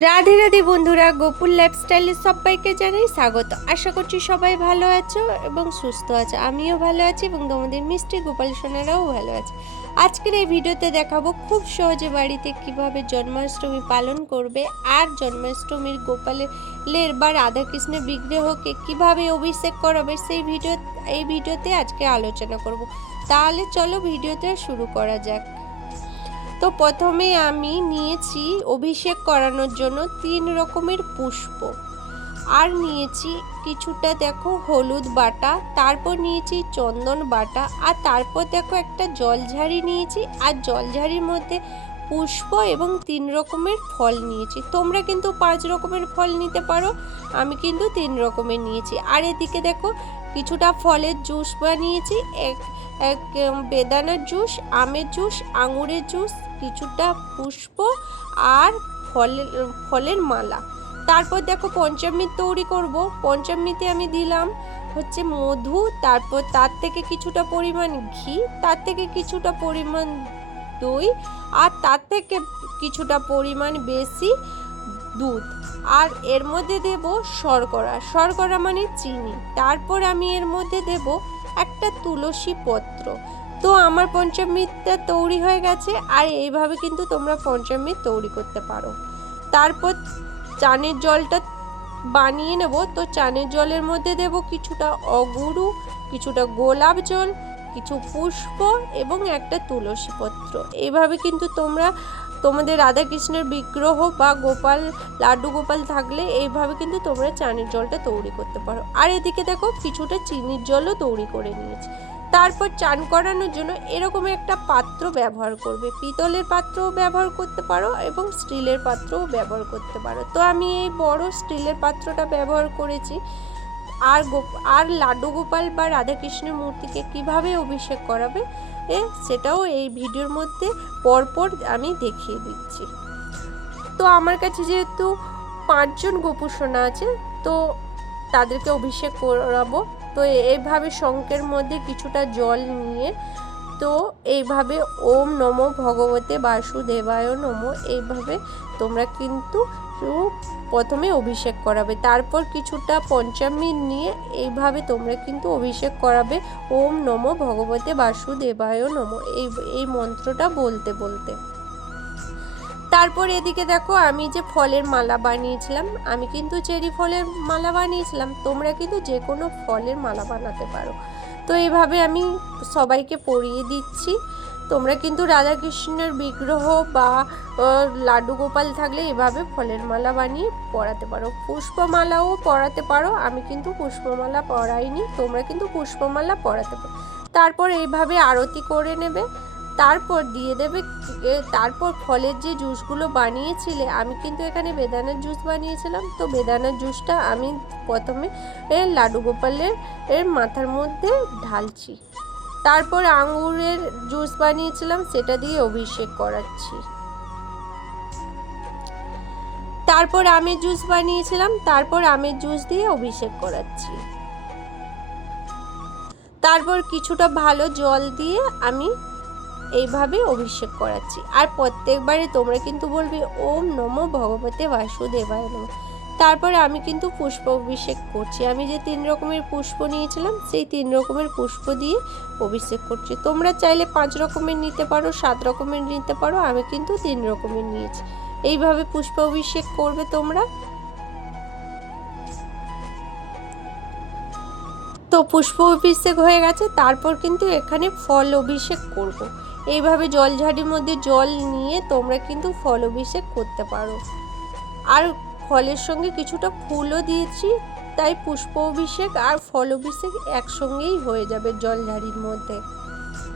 রাধে রাধে বন্ধুরা, গোপুর লাইফস্টাইলে সবাইকে জানাই স্বাগত। আশা করছি সবাই ভালো আছো এবং সুস্থ আছো। আমিও ভালো আছি এবং তোমাদের মিষ্টি গোপাল সোনারাও ভালো আছে। আজকের এই ভিডিওতে দেখাবো খুব সহজে বাড়িতে কিভাবে জন্মাষ্টমী পালন করবে আর জন্মাষ্টমীর গোপালের বা রাধাকৃষ্ণের বিগ্রহকে কিভাবে অভিষেক করাবে এই ভিডিওতে আজকে আলোচনা করব। তাহলে চলো ভিডিওটা শুরু করা যাক। তো প্রথমে আমি নিয়েছি অভিষেক করানোর জন্য 3 রকমের পুষ্প, আর নিয়েছি কিছুটা দেখো হলুদ বাটা, তারপর নিয়েছি চন্দন বাটা, আর তারপর দেখো একটা জলঝাড়ি নিয়েছি, আর জলঝাড়ির মধ্যে পুষ্প এবং 3 রকমের ফল নিয়েছি। তোমরা কিন্তু 5 রকমের ফল নিতে পারো, আমি কিন্তু 3 রকমের নিয়েছি। আর এদিকে দেখো কিছুটা ফলের জুস বানিয়েছি, এক বেদানার জুস, আমের জুস, আঙুরের জুস, কিছুটা পুষ্প আর ফলের মালা। তারপর দেখো পঞ্চামৃত তৈরি করব। পঞ্চামৃতে আমি দিলাম হচ্ছে মধু, তারপর তার থেকে কিছুটা পরিমাণ ঘি, তার থেকে কিছুটা পরিমাণ দই, আর তার থেকে কিছুটা পরিমাণ বেশি দুধ, আর এর মধ্যে দেব শর্করা। শর্করা মানে চিনি। তারপর আমি এর মধ্যে দেব একটা তুলসী পত্র। তো আমার পঞ্চামৃতটা তৈরি হয়ে গেছে, আর এইভাবে কিন্তু তোমরা পঞ্চামৃত তৈরি করতে পারো। তারপর চানের জলটা বানিয়ে নেব। তো চানের জলের মধ্যে দেব কিছুটা অগুরু, কিছুটা গোলাপ জল, কিছু পুষ্প এবং একটা তুলসী পত্র। এইভাবে কিন্তু তোমরা তোমাদের রাধাকৃষ্ণের বিগ্রহ বা লাড্ডু গোপাল থাকলে এইভাবে কিন্তু তোমরা চানের জলটা তৈরি করতে পারো। আর এদিকে দেখো কিছুটা চিনির জলও তৈরি করে নিয়েছি। তারপর চান করানোর জন্য এরকম একটা পাত্র ব্যবহার করবে। পিতলের পাত্রও ব্যবহার করতে পারো এবং স্টিলের পাত্রও ব্যবহার করতে পারো। তো আমি এই বড় স্টিলের পাত্রটা ব্যবহার করেছি। আর লাড্ডু গোপাল বা রাধাকৃষ্ণের মূর্তিকে কিভাবে অভিষেক করাবে সেটাও এই ভিডিওর মধ্যে পরপর আমি দেখিয়ে দিচ্ছি। তো আমার কাছে যেহেতু 5 জন গোপু সোনা আছে, তো তাদেরকে অভিষেক করাবো। তো এইভাবে শঙ্খের মধ্যে কিছুটা জল নিয়ে, তো এইভাবে ওম নমো ভগবতে বাসুদেবায় নমো, এইভাবে তোমরা কিন্তু প্রথমে অভিষেক করাবে। তারপর কিছুটা পঞ্চামৃত নিয়ে এইভাবে তোমরা কিন্তু অভিষেক করাবে ওম নমো ভগবতে বাসুদেবায় নমো, এই মন্ত্রটা বলতে বলতে। তারপর এদিকে দেখো আমি যে ফলের মালা বানিয়েছিলাম, আমি কিন্তু চেরি ফলের মালা বানিয়েছিলাম, তোমরা কিন্তু যে কোনো ফলের মালা বানাতে পারো। তো এইভাবে আমি সবাইকে পরিয়ে দিচ্ছি। তোমরা কিন্তু রাধাকৃষ্ণের বিগ্রহ বা লাড্ডু গোপাল থাকলে এভাবে ফলের মালা বানিয়ে পরাতে পারো। পুষ্পমালাও পরাতে পারো, আমি কিন্তু পুষ্পমালা পরাইনি, তোমরা কিন্তু পুষ্পমালা পরাতে পারো। তারপর এইভাবে আরতি করে নেবে। তারপর দিয়ে দেবে, তারপর ফলের যে জুসগুলো বানিয়েছিলে, আমি কিন্তু এখানে বেদানার জুস বানিয়েছিলাম, তো বেদানার জুসটা আমি প্রথমে লাড্ডু গোপালের মাথার মধ্যে ঢালছি। তারপর আঙুরের জুস বানিয়েছিলাম, সেটা দিয়ে অভিষেক করাচ্ছি। তারপর আমের জুস বানিয়েছিলাম, তারপর আমের জুস দিয়ে অভিষেক করাচ্ছি। তারপর কিছুটা ভালো জল দিয়ে আমি এইভাবে অভিষেক করাচ্ছি। আর প্রত্যেকবারে তোমরা কিন্তু বলবে ওম নমো ভগবতে বাসুদেবায় নমঃ। তারপরে আমি কিন্তু পুষ্প অভিষেক করছি। আমি যে 3 রকমের পুষ্প নিয়েছিলাম, সেই 3 রকমের পুষ্প দিয়ে অভিষেক করছি। তোমরা চাইলে 5 রকমের নিতে পারো, 7 রকমের নিতে পারো, আমি কিন্তু 3 রকমের নিয়েছি। এইভাবে পুষ্প অভিষেক করবে তোমরা। তো পুষ্প অভিষেক হয়ে গেছে, তারপর কিন্তু এখানে ফল অভিষেক করব। এইভাবে জলঝাড়ির মধ্যে জল নিয়ে তোমরা কিন্তু ফল অভিষেক করতে পারো। আর ফলের সঙ্গে কিছুটা ফুলও দিয়েছি, তাই পুষ্প অভিষেক আর ফল অভিষেক একসঙ্গেই হয়ে যাবে জলঝাড়ির মধ্যে।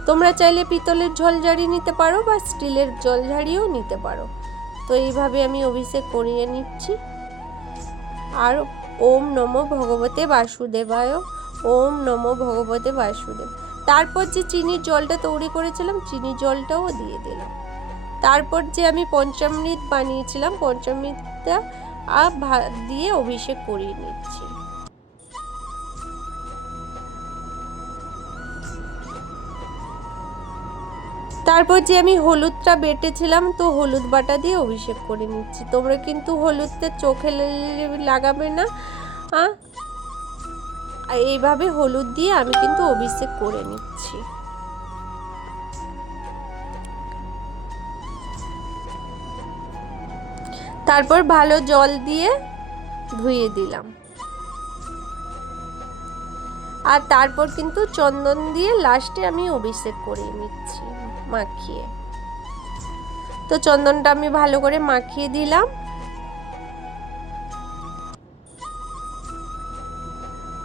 তোমরা চাইলে পিতলের জলঝাড়ি নিতে পারো বা স্টিলের জলঝাড়িও নিতে পারো। তো এইভাবে আমি অভিষেক করিয়ে নিচ্ছি। আর ওম নমো ভগবতে বাসুদেবায়, ওম নমো ভগবতে বাসুদেব। তারপর যে চিনির জলটা তৈরি করেছিলাম, চিনির জলটাও দিয়ে দিলাম। তারপর যে আমি পঞ্চামৃত বানিয়েছিলাম, পঞ্চামৃতটা দিয়ে অভিষেক করিয়ে নিচ্ছি। তারপর যে আমি হলুদটা বেটেছিলাম, তো হলুদ বাটা দিয়ে অভিষেক করে নিচ্ছি। তোমরা কিন্তু হলুদটা চোখে লাগাবে না, এইভাবে হলুদ দিয়ে আমি কিন্তু অভিষেক করে নিচ্ছি। তারপর ভালো জল দিয়ে ধুয়ে দিলাম, আর তারপর কিন্তু চন্দন দিয়ে লাস্টে আমি অভিষেক করে নিচ্ছি মাখিয়ে। তো চন্দনটা আমি ভালো করে মাখিয়ে দিলাম।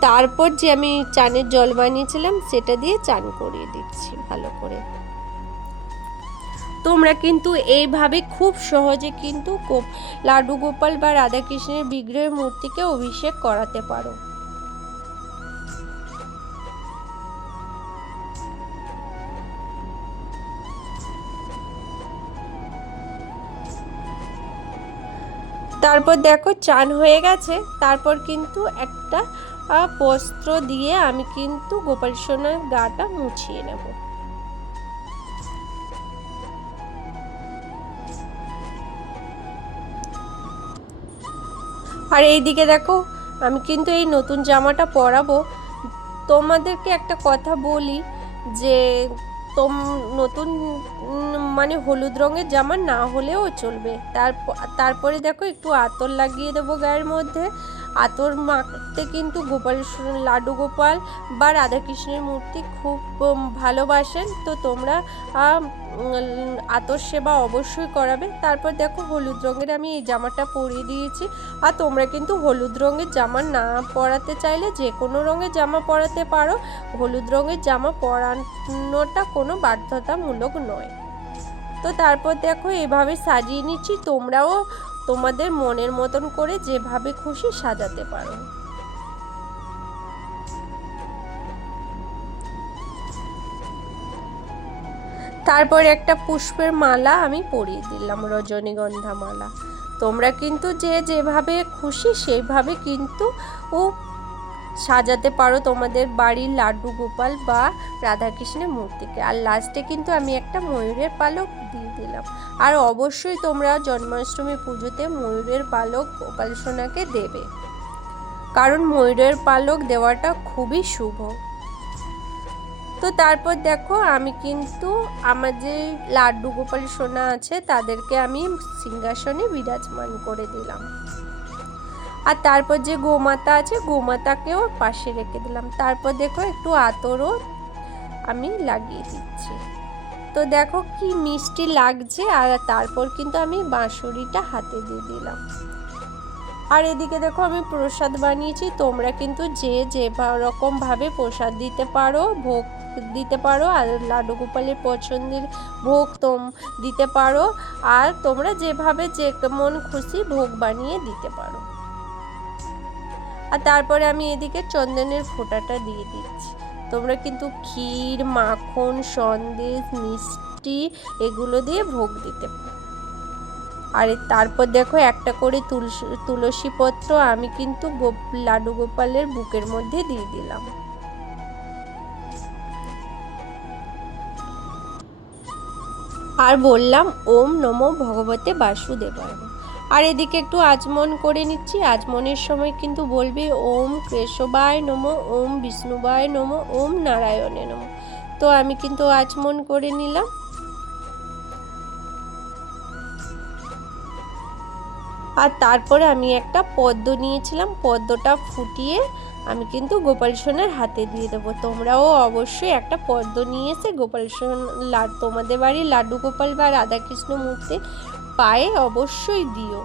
তারপর যে আমি চানের জল বানিয়েছিলাম সেটা দিয়ে চান করিয়ে দিচ্ছি ভালো করে। তোমরা কিন্তু এইভাবে খুব সহজে কিন্তু লাড্ডু গোপাল বা রাধাকৃষ্ণের বিগ্রহের মূর্তিকে অভিষেক করাতে পারো। তারপর দেখো চান হয়ে গেছে। তারপর কিন্তু একটা বস্ত্র দিয়ে আমি কিন্তু গোপাল সোনার গাটা মুছিয়ে নেব। আর এইদিকে দেখো আমি কিন্তু এই নতুন জামাটা পরাবো। তোমাদেরকে একটা কথা বলি যে নতুন মানে হলুদ রঙের জামা না হলেও চলবে। তারপরে দেখো একটু আতর লাগিয়ে দেবো গায়ের মধ্যে। আতর মাখতে কিন্তু লাড্ডু গোপাল বা রাধাকৃষ্ণের মূর্তি খুব ভালোবাসেন, তো তোমরা আতর সেবা অবশ্যই করাবে। তারপর দেখো হলুদ রঙের আমি এই জামাটা পরিয়ে দিয়েছি। আর তোমরা কিন্তু হলুদ রঙের জামা না পরাতে চাইলে যে কোনো রঙের জামা পরাতে পারো। হলুদ রঙের জামা পরানোটা কোনো বাধ্যতামূলক নয়। তো তারপর দেখো এভাবে সাজিয়ে নিচ্ছি। তোমরাও তোমাদের মনের মতন করে যেভাবে খুশি সাজাতে পারো। তারপর একটা পুষ্পের মালা আমি পরিয়ে দিলাম, রজনীগন্ধা মালা। তোমরা কিন্তু যে যেভাবে খুশি সেইভাবে কিন্তু সাজাতে পারো তোমাদের বাড়ির লাড্ডু গোপাল বা রাধাকৃষ্ণের মূর্তিকে। আর লাস্টে কিন্তু আমি একটা ময়ূরের পালক দিয়ে দিলাম। আর অবশ্যই তোমরা জন্মাষ্টমী পুজোতে ময়ূরের পালক গোপাল সোনাকে দেবে, কারণ ময়ূরের পালক দেওয়াটা খুবই শুভ। তো তারপর দেখো আমি কিন্তু আমার যে লাড্ডু গোপাল সোনা আছে তাদেরকে আমি সিংহাসনে বিরাজমান করে দিলাম। আর তারপর যে গোমাতা আছে গোমাতাকেও পাশে রেখে দিলাম। তারপর দেখো একটু আতরও আমি লাগিয়ে দিচ্ছি। তো দেখো কি মিষ্টি লাগছে। আর তারপর কিন্তু আমি বাঁশুরিটা হাতে দিয়ে দিলাম। আর এদিকে দেখো আমি প্রসাদ বানিয়েছি। তোমরা কিন্তু যে রকমভাবে প্রসাদ দিতে পারো, ভোগ দিতে পারো। আর লাড্ডু গোপালের পছন্দের ভোগ দিতে পারো। আর তোমরা যেভাবে যে মন খুশি ভোগ বানিয়ে দিতে পারো। আর তারপরে আমি এদিকে চন্দনের ফোঁটাটা দিয়ে দিচ্ছি। তোমরা কিন্তু ক্ষীর, মাখন, সন্দেশ, মিষ্টি এগুলো দিয়ে ভোগ দিতে পারো। আর তারপর দেখো একটা করে তুলসী পত্র আমি কিন্তু লাড্ডু গোপালের বুকের মধ্যে দিয়ে দিলাম। আর বললাম ওম নমো ভগবতে বাসুদেবায়। আর এদিকে একটু আচমন করে নিচ্ছি। আচমনের সময় কিন্তু বলবি ওম কেশবায় নমো, ওম বিষ্ণুবায় নমো, ওম নারায়ণে নমো। তো আমি কিন্তু আচমন করে নিলাম। আর তারপরে আমি একটা পদ্ম নিয়েছিলাম, পদ্মটা ফুটিয়ে আমি কিন্তু গোপাল সোনার হাতে দিয়ে দেবো। তোমরাও অবশ্যই একটা পদ্ম নিয়ে এসে গোপাল সোনা তোমাদের বাড়ির লাড্ডু গোপাল বা রাধাকৃষ্ণ মূর্তি পায়ে অবশ্যই দিও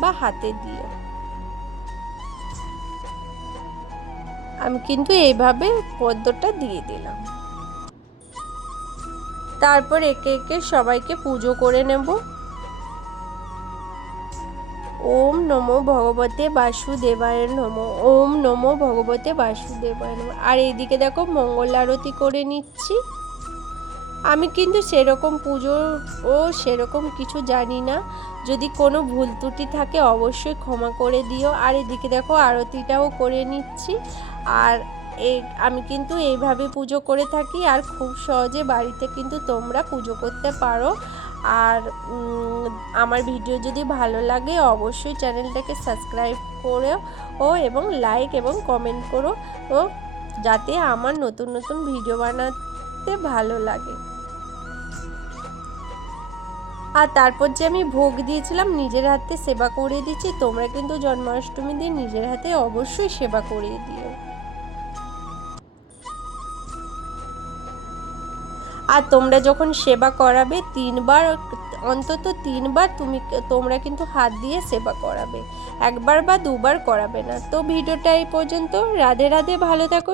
বা হাতে দিও। আমি কিন্তু এইভাবে পদ্মটা দিয়ে দিলাম। তারপর একে একে সবাইকে পুজো করে নেব। ওম নমো ভগবতে বাসুদেবায় নমো, ওম নমো ভগবতে বাসুদেবায় নমো। আর এইদিকে দেখো মঙ্গল আরতি করে নিচ্ছি। আমি কিন্তু সেরকম পুজো ও সেরকম কিছু জানি না। যদি কোনো ভুল ত্রুটি থাকে অবশ্যই ক্ষমা করে দিও। আর এদিকে দেখো আরতিটাও করে নিচ্ছি। আর আমি কিন্তু এইভাবে পুজো করে থাকি, আর খুব সহজে বাড়িতে কিন্তু তোমরা পুজো করতে পারো। আর আমার ভিডিও যদি ভালো লাগে অবশ্যই চ্যানেলটাকে সাবস্ক্রাইব করো এবং লাইক এবং কমেন্ট করো যাতে আমার নতুন নতুন ভিডিও বানাতে ভালো লাগে। আর তারপর যে আমি ভোগ দিয়েছিলাম নিজের হাতে সেবা করে দিচ্ছি, তোমরা কিন্তু জন্মাষ্টমী দিন নিজের হাতে অবশ্যই সেবা করে দিও। আর তোমরা যখন সেবা করাবে অন্তত তিনবার তোমরা কিন্তু হাত দিয়ে সেবা করাবে, একবার বা দুবার করাবে না। তো ভিডিওটা এই পর্যন্ত। রাধে রাধে, ভালো থাকো।